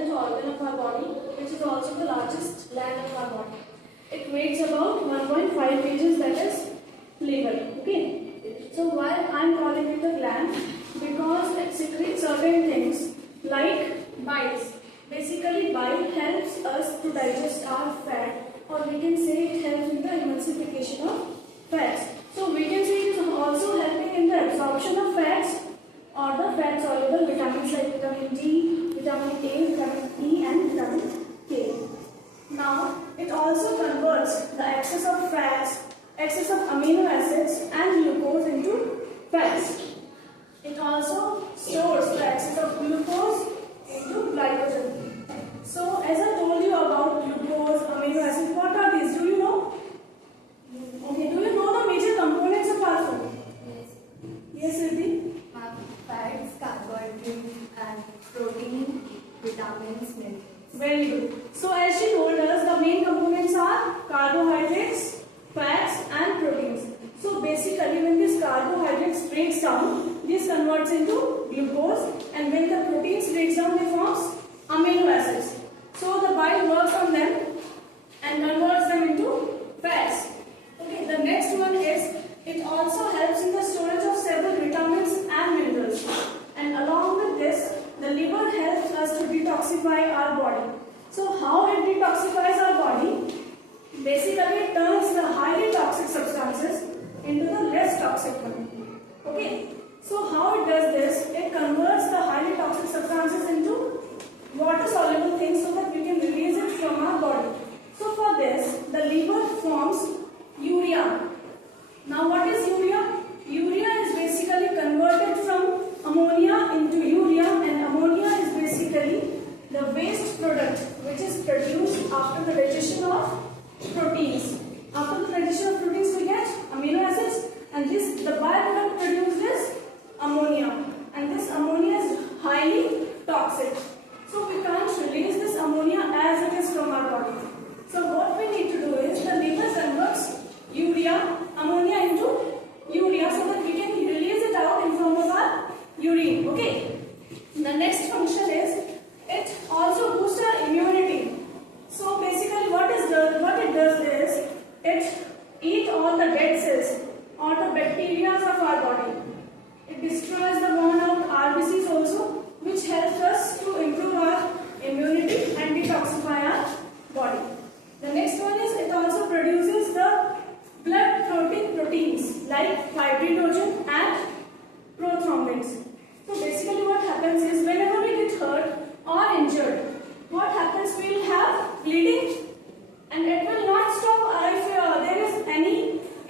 important organ of our body, which is also the largest gland of our body. It weighs about 1.5 kg, that is liver. Okay. So why I am calling it a gland? Because it secretes certain things like biles. Basically, bile helps us to digest our fat, or we can say it helps in the emulsification of fats. So we can say it is also helping in the absorption of fats or the fat soluble vitamins like vitamin D, vitamin A, vitamin E and vitamin K. Now it also converts the excess of fats, excess of amino acids and glucose into fats. It also stores the excess of glucose into glycogen. So as I told you about glucose, amino acids, what are these? Do you know? Okay, do you know the major components of our food? Yes, Riddhi? Fats, carbohydrates and protein, vitamins, minerals. Very good. So as she told us, the main components are carbohydrates, fats and proteins. So basically when this carbohydrates breaks down, this converts into glucose, and when the proteins breaks down, they forms amino acids. So the bile works on them and converts them into fats. Okay, the next one is it also helps in the storage of several vitamins and minerals. And along with this, the liver helps us to detoxify our body. So how it detoxifies our body? Basically it turns the highly toxic substances into the less toxic one. Okay. So how it does this? It converts the highly toxic substances into water soluble things so that we can release it from our body. So for this, the liver forms urea. Now what is urea? Urea is basically converted from ammonia into urea, and ammonia is basically the waste product which is produced after the digestion of proteins. After the digestion of proteins we get amino acids, and this the byproduct produced is ammonia, and this ammonia is highly toxic. So we can't release this ammonia as it is from our body. So what we need to do is the liver converts urea, ammonia into urea so that we can release it out in form of our urine. Okay. The next function is it also boosts our immunity. So basically what it does is it eats all the dead cells or the bacteria of our body. It destroys the worn out RBCs also, which helps us to improve our immunity and detoxify our body. The next one is it also produces the blood clotting proteins like fibrinogen and prothrombins. So basically what happens is whenever we get hurt or injured, what happens? We will have bleeding, and it will not stop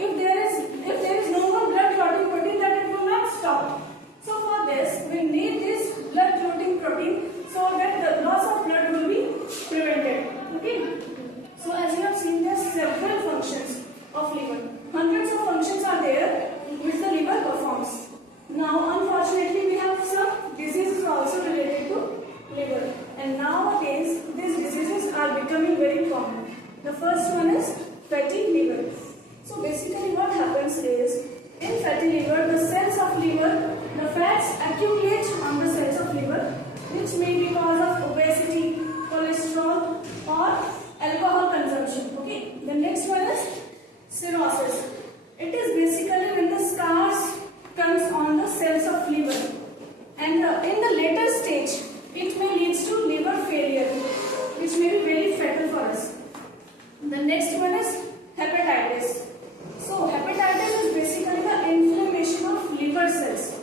if there is no more blood clotting protein, that it will not stop. So for this we need this blood clotting protein so that the loss of blood will be prevented. Okay. So as you have seen, there are several functions of liver. Hundreds of functions are there which the liver performs. Now unfortunately we have some diseases also related to liver, and nowadays these diseases are becoming very common. The first one is fatty liver. So basically what happens is in fatty liver, the cells of liver, the fats accumulate on the cells of liver, which may be because of obesity, cholesterol or alcohol consumption. Okay. The next one is cirrhosis. It is basically when the scars comes on the cells of liver, and in the later stage it may lead to liver failure, which may be very fatal for us. The next one is hepatitis. So hepatitis is basically the inflammation of liver cells,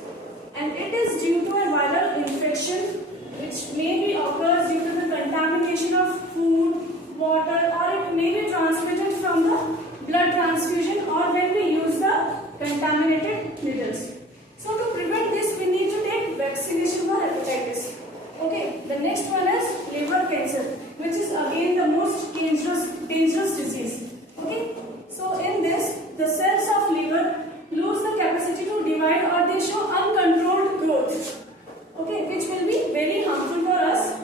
and it is due to a viral infection which maybe occurs due to the contamination of food, water, or it may be transmitted from the blood transfusion or when we use the contaminated needles. So to prevent this, we need to take vaccination for hepatitis. Okay, the next one is liver cancer, which is again the most dangerous disease. Okay, so in this, the cells of liver lose the capacity to divide, or they show uncontrolled growth. Okay, which will be very harmful for us.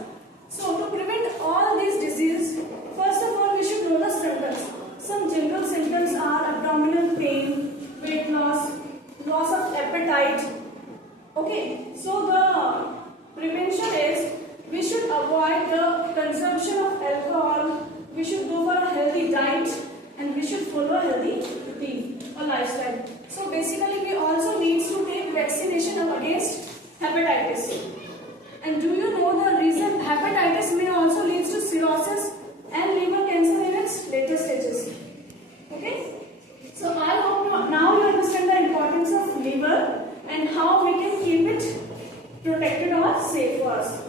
So to prevent all these diseases, first of all we should know the symptoms. Some general symptoms are abdominal pain, weight loss, loss of appetite. Okay, so the prevention is we should avoid the consumption of alcohol, we should go for a healthy diet, and we should follow a healthy routine or lifestyle. So basically we also need to take vaccination against hepatitis. And do you know the reason hepatitis may also lead to cirrhosis and liver cancer in its later stages? Okay? So I hope now you understand the importance of liver and how we can keep it protected or safe for us.